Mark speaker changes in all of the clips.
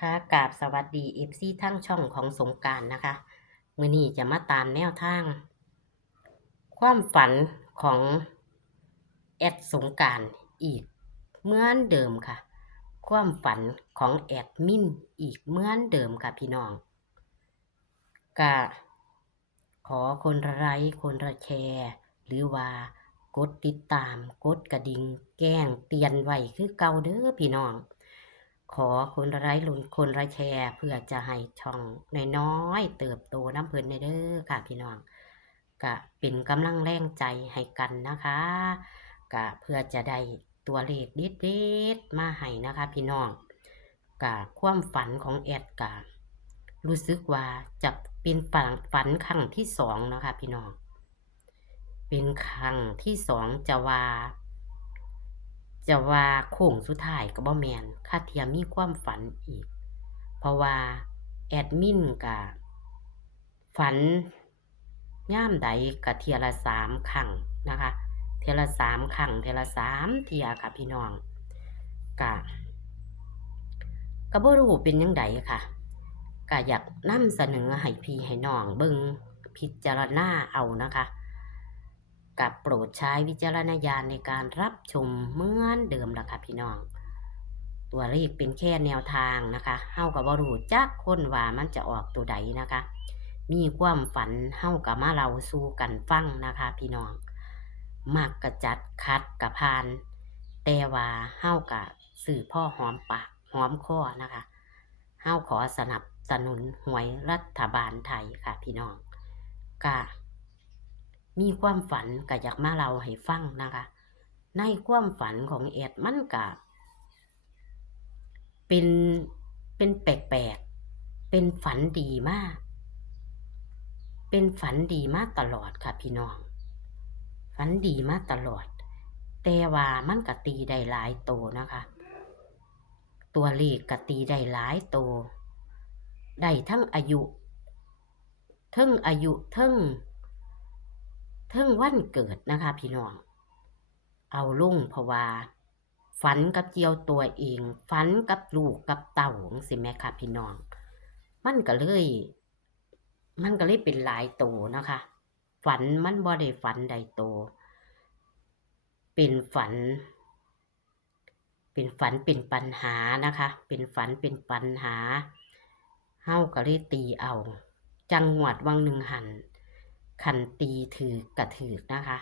Speaker 1: ค่ะกราบสวัสดี FC ทั้งช่องของสงกานต์นะคะ มือนี้จะมาตามแนวทาง ความฝันของแอดสงกานต์อีกเหมือนเดิมค่ะ ความฝันของแอดมินอีกเหมือนเดิมค่ะพี่น้องก็ขอคนละไลค์คนละแชร์หรือว่ากดติดตามกดกระดิ่งแจ้งเตือนไว้คือเก่าเด้อพี่น้อง ขอคนไลค์ลุนคนละแชร์ เพื่อจะให้ช่องน้อยๆเติบโตน้ำเพิ่นในเด้อค่ะพี่น้องก็เป็นกำลังแรงใจให้กันนะคะก็เพื่อจะได้ตัวเลขเด็ดๆมาให้นะคะ พี่น้องก็ความฝันของแอดกะรู้สึกว่าจะเป็นฝันฝันครั้งที่สองนะคะ พี่น้องเป็นครั้งที่สองจะว่า จะว่าโค้งสุดท้ายก็บ่แมนค่าเทียมมีความฝันอีก เพราะว่าแอดมินก็ฝันย่ามใดก็เทียละสามครั้งนะคะ เทียละสามครั้งเทียละสามเทียค่ะพี่น้องก็ก็บ่รู้เป็นยังไงค่ะก็อยากนำเสนอให้พี่ให้น้องเบิงพิจารณาเอานะคะ กับโปรดใช้วิจารณญาณในการรับชมเหมือนเดิมล่ะค่ะพี่น้อง ตัวเลขเป็นแค่แนวทางนะคะเฮากับ่รู้จักคนว่ามันจะออกตัวใดนะคะ มีความฝันเฮากับมาเราสู่กันฟังนะคะ พี่น้องมักกระจัดคัดกระพาน แต่ว่าเฮากะสื่อพ่อหอมปากหอมคอนะคะเฮาขอสนับสนุนหวยรัฐบาลไทยค่ะพี่น้องกะ มีความฝันก็อยากมาเล่าให้ฟังนะคะ ในความฝันของแอดมันกับเป็นเป็นแปลกๆ เป็นฝันดีมาก เป็นฝันดีมากตลอดค่ะพี่น้อง ฝันดีมากตลอด แต่ว่ามันกตีได้หลายโตนะคะ ตัวเลขกตีได้หลายโต ได้ทั้งอายุทั้งอายุทั้ง ทิงวันเกิดนะคะพี่น้อง เอาลุ่งเพราะว่าฝันกับเจียวตัวเอง ฝันกับลูกกับเต่าสิแม่ค่ะพี่น้อง มันก็เลย มันก็เลยเป็นหลายโตนะคะ ฝันมันบ่ได้ฝันใดโต เป็นฝัน เป็นฝันเป็นปัญหานะคะ เป็นฝันเป็นปัญหาเฮาก็เลยตีเอา จังหวัดวังหนึ่งหัน ขันตีถือกระถือนะคะ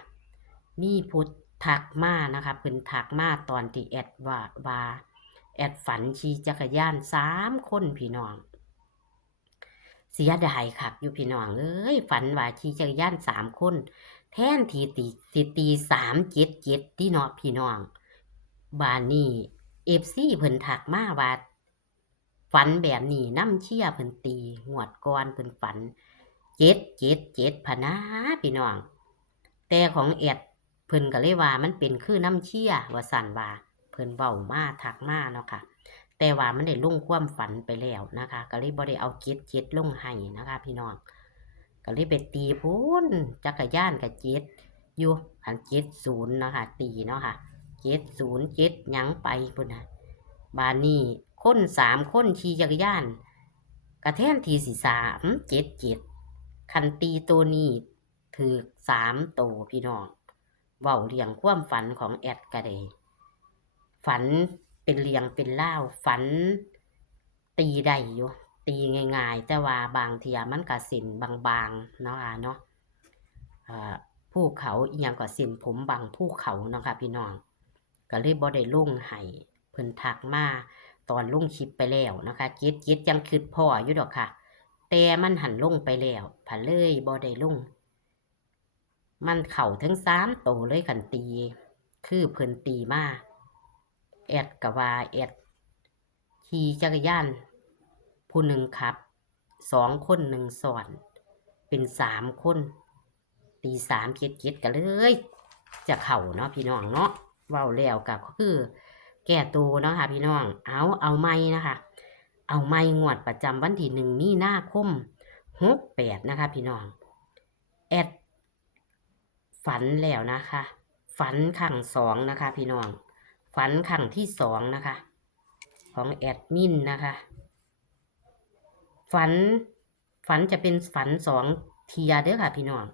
Speaker 1: มีพุทธทักมานะคะเพิ่นทักมาตอนที่แอดว่าว่าแอดฝันขี่จักรยานสามคนพี่น้อง เสียดายคักอยู่พี่น้องเอ้ยฝันว่าขี่จักรยานสามคน แทนทีตีสิตีสามเจ็ดเจ็ดที่เนาะพี่น้องบานนี้เอฟซีเพิ่นทักมาว่าฝันแบบนี้น้ำเชี่ยเพิ่นตีงวดก่อนเพิ่นฝัน เจ็ดเจ็ดเจ็ดพนะพี่น้อง แต่ของแอดเพิ่นก็เลยว่ามันเป็นคือน้ำเชี่ยว่าสันว่าเพิ่นเบามาทักมาเนาะค่ะ แต่ว่ามันได้ลงความฝันไปแล้วนะคะ ก็เลยบ่ได้เอาเจ็ดเจ็ดลงให้นะคะ พี่น้องก็เลยไปตีพูนจักรยานกับเจ็ดอยู่อันเจ็ดศูนย์เนาะค่ะตีเนาะค่ะเจ็ดศูนย์เจ็ดยังไปพุ่นนะบานนี้คนสามคนขี่จักรยานกระแทนทีสีสามเจ็ดเจ็ด คันตีตัวนี้ถือสามตัวพี่น้องเว้าเรียงความฝันของแอดกะเดฝันเป็นเรียงเป็นเล่าฝัน ตีได้อยู่ตีง่ายๆ แต่ว่าบางเทียมันก็สินบางๆเนาะค่ะเนาะผู้เขาอีหยังก็สินผมบางผู้เขาเนาะค่ะพี่น้องก็เลยบ่ได้ลงให้เพิ่นทักมาตอนลงคลิปไปแล้วนะคะจ็ดเจ็ดยังคืดพ่ออยู่ดอกค่ะ แต่มันหันลงไปแล้วผันเลยบ่ได้ลง มันเข่าทั้งสามโตเลยขันตี คือเพิ่นตีมาแอดกะว่าแอดขี่จักรยานผู้หนึ่งขับสองคนหนึ่งสอน เป็นสามคนตีสามเจ็ดเจ็ดกันเลย จะเข่าเนาะพี่น้องเนาะเว้าแล้วกับก็คือ แก่ตัวเนาะค่ะพี่น้อง เอาเอาไม่นะคะ เอาไม่งวดประจำวันที่หนึ่งมีนาคมหกแปดนะคะ พี่น้อง แอด ฝันแล้วนะคะ ฝันขังสองนะคะ พี่น้อง ฝันขังที่สองนะคะ ของแอดมินนะคะ ฝัน ฝันจะเป็นฝันสองเทียเด้อค่ะ พี่น้อง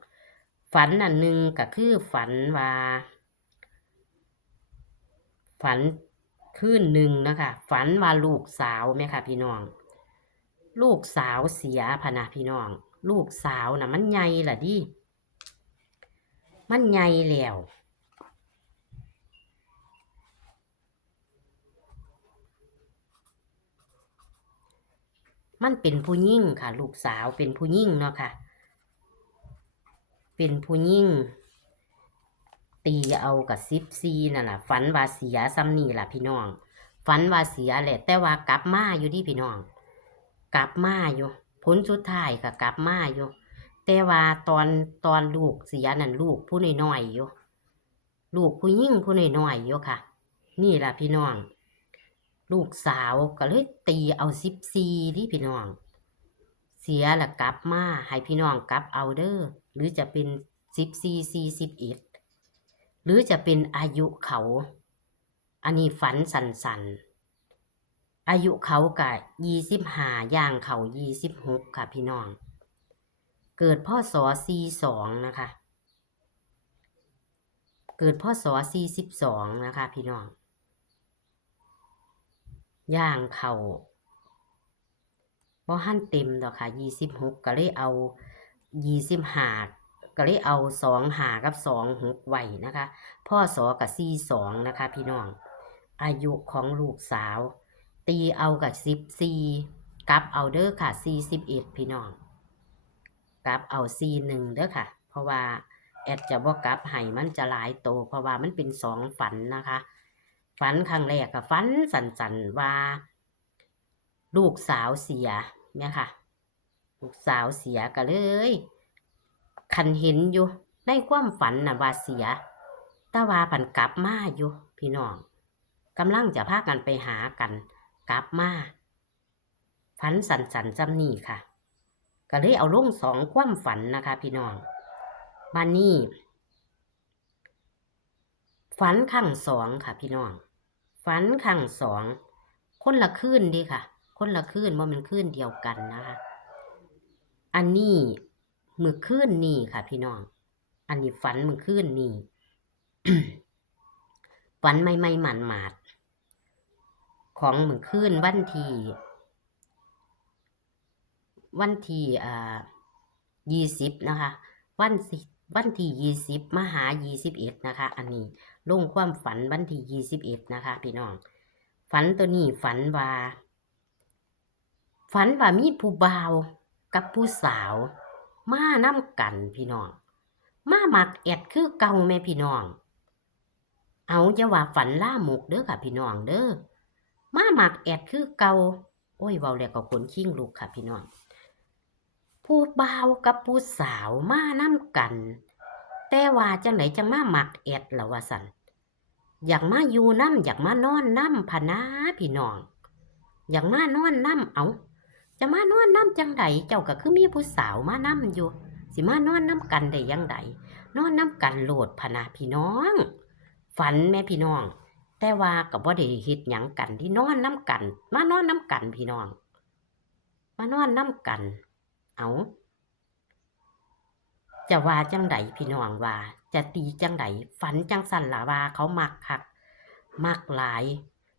Speaker 1: ฝันอันหนึ่งก็คือฝันว่า ฝัน คืนหนึ่งนะคะ ฝันว่าลูกสาวไหมค่ะพี่น้อง ลูกสาวเสียพะนะพี่น้อง ลูกสาวน่ะ มันใหญ่ล่ะดิ มันใหญ่แล้วมันเป็นผู้หญิงค่ะ ลูกสาวเป็นผู้หญิงเนาะค่ะ เป็นผู้หญิง ตีเอากับซิบซีนั่นแหละฝันว่าเสียซ้ำนี่ล่ะพี่น้องฝันว่าเสียแหละแต่ว่ากลับมาอยู่ที่พี่น้อง กลับมาอยู่ผลสุดท้ายก็กลับมาอยู่แต่ว่าตอนตอนลูกเสียนั่นลูกผู้น้อยๆอยู่ลูกผู้หญิงผู้น้อยๆอยู่ค่ะ นี่ล่ะพี่น้อง ลูกสาวก็เลยตีเอาซิบซีที่พี่น้อง เสียละกลับมาให้พี่น้องกลับเอาเด้อหรือจะเป็นสิบซีซีสิบเอ็ด หรือจะเป็นอายุเขา อันนี้ฝันสันสันอายุเขากะยี่สิบห้าย่างเขายี่สิบหกค่ะพี่น้อง เกิดพ่อสอซีสองนะคะ เกิดพ่อสอซีสิบสองนะคะพี่น้อง ย่างเขาบ่หั่นเต็มดอกค่ะยี่สิบหกก็เลยเอายี่สิบห้า ก็เลยเอาสองหากับสองหกไว้นะคะ พ่อสอกับสี่สองนะคะ พี่น้อง อายุของลูกสาว ตีเอากับสิบสี่กับเอาเด้อค่ะสี่สิบเอ็ดพี่น้องกับเอาสี่หนึ่งเด้อค่ะ เพราะว่าแอดจะบอกกับให้มันจะหลายโต เพราะว่ามันเป็นสองฝันนะคะ ฝันครั้งแรกกับฝันสันๆว่า ลูกสาวเสียเนี่ยค่ะ ลูกสาวเสียก็เลย คันเห็นอยู่ ในความฝันน่ะว่าเสียต่ว่าผันกลับมาอยู่ พี่น้องกำลังจะพากันไปหากัน กลับมาฝันสันสันจำนี่ค่ะ ก็เลยเอาลงสองความฝันนะคะ พี่น้องบ้านนี้ฝันขั้งสองค่ะ พี่น้องฝันขั้งสองคนละคืนดีค่ะ คนละคืนว่ามันคืนเดียวกันนะคะ อันนี้ มือคืนนี่ค่ะ พี่น้อง อันนี้ฝันมือคืนนี่ฝันไม่ไม่หมันหมาด ของมือคืนวันที่วันที่อ่ายี่สิบนะคะ วันสิวันที่ยี่สิบมหายี่สิบเอ็ดนะคะ อันนี้ลงความฝันวันที่ยี่สิบเอ็ดนะคะ พี่น้อง ฝันตัวนี้ฝันว่า ฝันว่ามีผู้บ่าวกับผู้สาว มานํกันพี่น้อง มาหมักแอดคือเก่าแม่พี่น้อง เอาจะว่าฝันล่าหมกเด้อค่ะพี่น้องเด้อ มาหมักแอดคือเก่า โอ้ยเว้าแล้วก็ขนชิงลูกค่ะพี่น้อง ผู้บ่าวกับผู้สาวมานํกัน แต่ว่าจังไหนจังมาหมักแอดละว่าสันอยากมาอยู่น้ำอยากมานอนน้ำพะนาพี่น้อง อยากมานอนน้ำเอา จะมานอนน้ำจังไดเจ้าก็คือมีผู้สาวมาน้ำอยู่ สิมานอนน้ำกันได้ยังไดนอนน้ำกันโหลดพนาพี่น้อง ฝันแม่พี่น้อง แต่ว่าก็บ่ได้เฮ็ดหยังกันที่นอนน้ำกัน มานอนน้ำกันพี่น้อง มานอนน้ำกัน เอาจะว่าจังไดพี่น้องว่า จะตีจังไดฝันจังสันล่ะว่าเขามักคักมักหลาย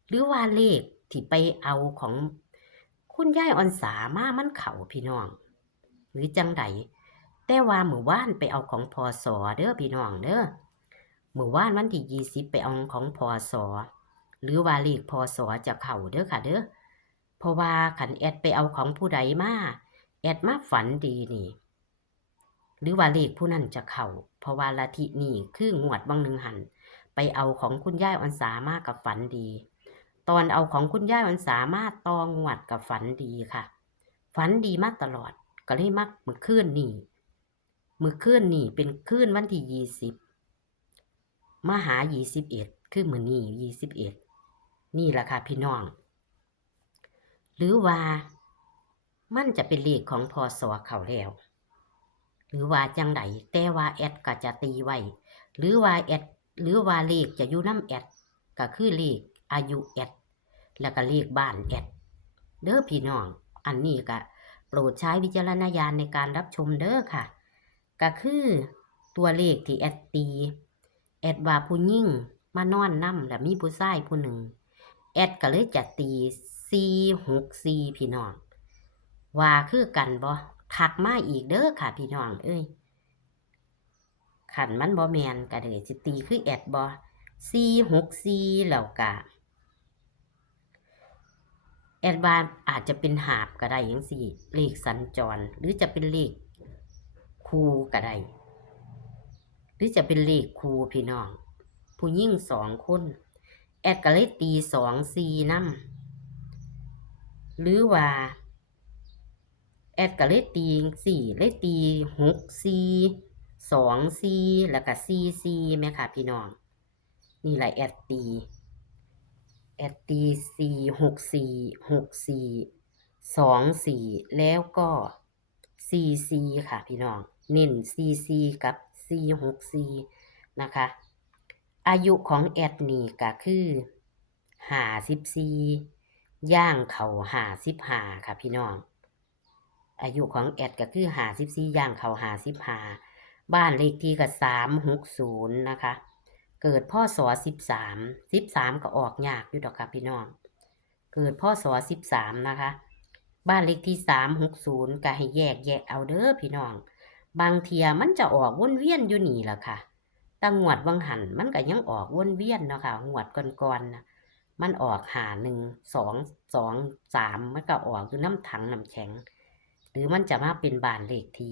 Speaker 1: หรือว่าเลขที่ไปเอาของ คุณยายอ่อนสามามันเข่าพี่น้อง หรือจังไดแต่ว่ามือว่านไปเอาของพอสอเด้อพี่น้องเด้อมือว่านวันที่ยี่สิบไปเอาของพอสอหรือว่าเลขพอสอจะเข่าเด้อค่ะเด้อเพราะว่าขันแอดไปเอาของผู้ใดมาแอดมาฝันดีนี่ หรือว่าเลขผู้นั้นจะเข่าเพราะว่าลัทธินี่คืองวดบางหนึ่งหันไปเอาของคุณย่ายอันสามารถกับฝันดี ตอนเอาของคุณย่ายอันสามารถตองหวัดกับฝันดีค่ะ ฝันดีมากตลอด ก็เลยมักมือคืนนี่มือคืนนี่เป็นคืนวันที่ยี่สิบมาหายี่สิบเอ็ดคือมือนี่ยี่สิบเอ็ดนี่แหละค่ะพี่น้อง หรือว่ามันจะเป็นเลขของพอสอเขาแล้ว หรือว่าจังไดแต่ว่าแอดก็จะตีไว้ หรือว่าแอดหรือว่าเลขจะอยู่น้ำแอดก็คือเลข อายุแอด แล้วก็เลขบ้านแอด เด้อพี่น้อง อันนี้ก็โปรดใช้วิจารณญาณในการรับชมเด้อค่ะ ก็คือตัวเลขที่แอดตี แอดว่าผู้ยิ่งมานอนนำและมีผู้ชายผู้หนึ่ง แอดก็เลยจะตีสี่หกสี่พี่น้อง ว่าคือกันบ่ทักมาอีกเด้อค่ะพี่น้อง เอ้ยขันมันบ่แมนก็เลยสิตีคือแอดบ่สี่หกสี่แล้วกะ แอดว่าอาจจะเป็นหาบก็ได้ยังสี่ เลขสัญจร หรือจะเป็นเลขคูก็ได้หรือจะเป็นเลขคูพี่น้อง ผู้ยิ่งสองคน แอดก็เลยตีสองสี่นำหรือว่า แอดก็เลยตีสี่เลยตีหกสี่สองสี่แล้วก็สี่สี่แม่ค่ะพี่น้อง นี่แหละแอดตี แอดตีสี่หกสี่หกสี่สองสี่แล้วก็สี่สี่ค่ะพี่น้องเน้นสี่สี่กับสี่หกสี่นะคะ อายุของแอดนี่ก็คือห้าสิบสี่ย่างเขาห้าสิบห้าค่ะพี่น้อง อายุของแอดก็คือห้าสิบสี่ย่างเขาห้าสิบห้าบ้านเลขที่ก็สามหกศูนย์นะคะ เกิดพ่อสอสิบสามสิบสามก็ออกยากอยู่ดอกค่ะพี่น้อง เกิดพ่อสอสิบสามนะคะ บ้านเลขที่สามหกศูนย์ก็ให้แยกแยกเอาเด้อพี่น้อง บางเทียมันจะออกวนเวียนอยู่นี่แหละค่ะตังงวดวังหันมันก็ยังออกวนเวียนเนาะค่ะงวดก่อนๆนะมันออกหาหนึ่งสองสองสามมันก็ออกอยู่น้ำถังน้ำแข็ง หรือมันจะมาเป็นบานเลขที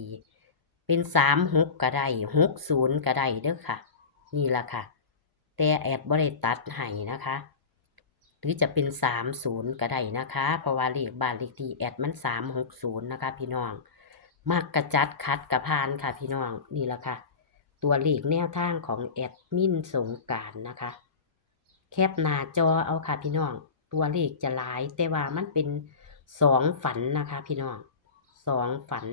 Speaker 1: เป็นสามหกก็ได้หกศูนย์ก็ได้เด้อค่ะ นี่ละค่ะ แต่แอดบริตัดให้นะคะ หรือจะเป็นสามศูนย์ก็ได้นะคะ เพราะว่าเลขบ้านเลขที่แอดมันสามหกศูนย์นะคะ พี่น้อง มากกระจัดคัดกระพานค่ะพี่น้องนี่แหละค่ะ ตัวเลขแนวทางของแอดมินสงการนะคะ แคปหน้าจอเอาค่ะพี่น้อง ตัวเลขจะหลายแต่ว่ามันเป็นสองฝันนะคะ พี่น้องสองฝัน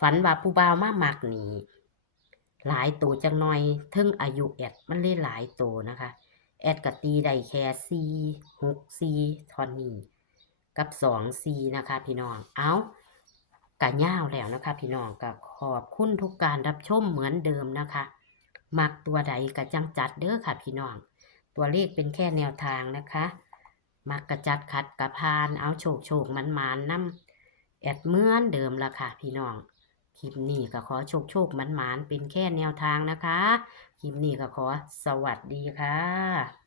Speaker 1: ฝันว่าผู้บ่าวมาหมักหนี หลายตัวจังหน่อยเทึงอายุแอดมันเลยหลายตัวนะคะ แอดกับตีได้แค่สี่หกสี่ทอนนี้กับสองสี่นะคะ พี่น้อง เอากะย่าวแล้วนะคะ พี่น้องก็ขอบคุณทุกการรับชมเหมือนเดิมนะคะมักตัวใดกะจังจัดเด้อค่ะ พี่น้อง ตัวเลขเป็นแค่แนวทางนะคะมักกระจัดขัดกระพาน เอาโชคโชคมันมานน้ำแอดเหมือนเดิมละค่ะ พี่น้อง คลิปนี้ก็ขอโชคโชคมันมานเป็นแค่แนวทางนะคะ คลิปนี้ก็ขอสวัสดีค่ะ